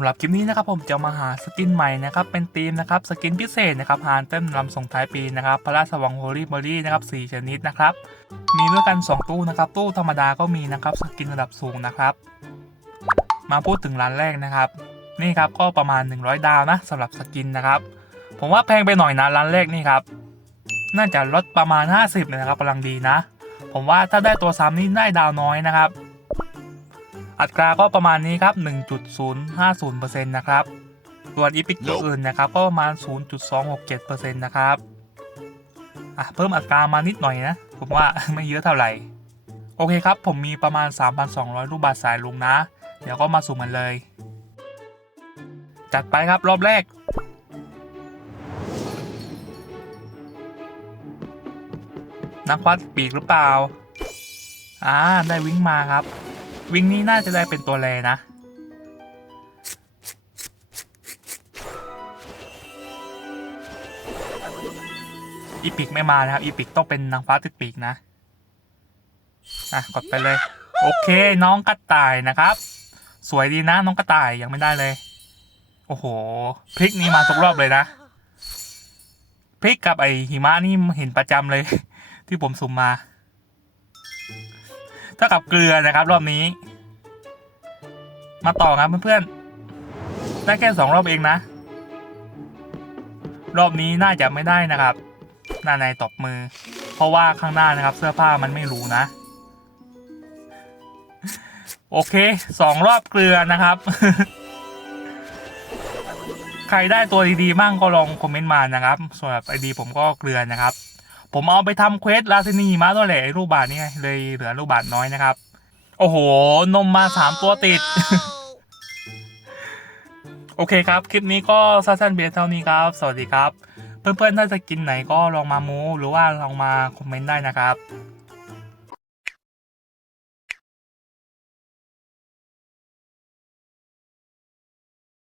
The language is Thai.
ำหรับคลิปนี้นะครับผมจะมาหาสกินใหม่นะครับเป็นธีมนะครับสกินพิเศษนะครับฮานเต้นรำส่งท้ายปีนะครับพระราชวังโฮลี่เบอรี่นะครับสี่ชนิดนะครับมีด้วยกัน 2 ตู้นะครับตู้ธรรมดาก็มีนะครับสกินระดับสูงนะครับ มาพูดถึงร้านแรกนะครับ นี่ครับก็ประมาณ 100 ดาวนะสำหรับสกินนะครับผมว่าแพงไปหน่อยนะร้านแรกนี่ครับน่าจะลดประมาณ 50เลยนะครับกำลังดีนะ ผมว่าถ้าได้ตัวซ้ำนี่ได้ดาวน้อยนะครับ อัตราก็ประมาณนี้ครับ 1.050%นะครับ ส่วนอีพิกตัวอื่นนะครับก็ประมาณ 0.267%นะครับอะเพิ่มอัตรามานิดหน่อยนะ ผมว่าไม่เยอะเท่าไหร่ โอเคครับ ผมมีประมาณ 3,200รูปบาทสายลุงนะ เดี๋ยวก็มาสุ่มกันเลย จัดไปครับรอบแรกนักวัดปีกหรือเปล่า อ่า ได้วิ่งมาครับ วิ่งนี้น่าจะได้เป็นตัวแรนะ อีพิกไม่มานะครับ อีพิกต้องเป็นนางฟ้าติดปีกนะอะกดไปเลย โอเค น้องกระต่ายนะครับ สวยดีนะ น้องกระต่ายยังไม่ได้เลย โอ้โหพลิกนี้มาทุกรอบเลยนะพลิกกับไอหิมะนี่เห็นประจำเลย ที่ผมสุ่มมา ท่ากับเกลือนะครับ รอบนี้ มาต่อครับเพื่อนๆได้แค่สองรอบเองนะ รอบนี้น่าจะไม่ได้นะครับหน้าในตบมือ เพราะว่าข้างหน้านะครับ เสื้อผ้ามันไม่รู้นะ โอเคสองรอบเกลือนะครับ ใครได้ตัวดีๆมั่งก็ลองคอมเมนต์มานะครับสำหรับไอดีผมก็เกลือนะครับ ผมเอาไปทำเควสลาซินีมาด้วยแหละไอ้รูปบาทนี่ไงเลยเหลือรูปบาทน้อยนะครับ โอ้โห นมมาสามตัวติด โอเคครับ คลิปนี้ก็สั้นๆเบียเท่านี้ครับ สวัสดีครับ เพื่อนๆ ถ้าจะกินไหนก็ลองมามูหรือว่าลองมาคอมเมนต์ได้นะครับ